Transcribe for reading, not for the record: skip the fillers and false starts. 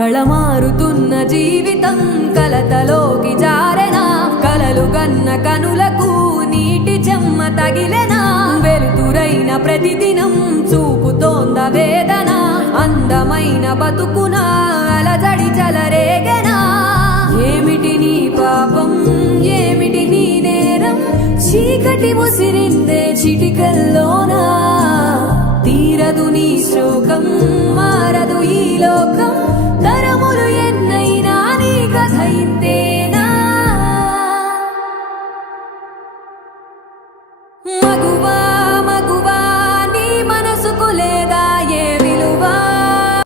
కళమారుతున్న జీవితం కలతలోకి జారెనా కలలు గన్న కనులకు నీటి చెమ్మ తగిలెనా వెలుతురైన ప్రతిదినం చూపుతోంద వేదన అందమైన బతుకున అలజడి చలరేగెనా ఏమిటి నీ పాపం ఏమిటి నీ నేరం చీకటి ముసిరిందే చిటికల్లోనా తీరదు నీ శోకం మారదు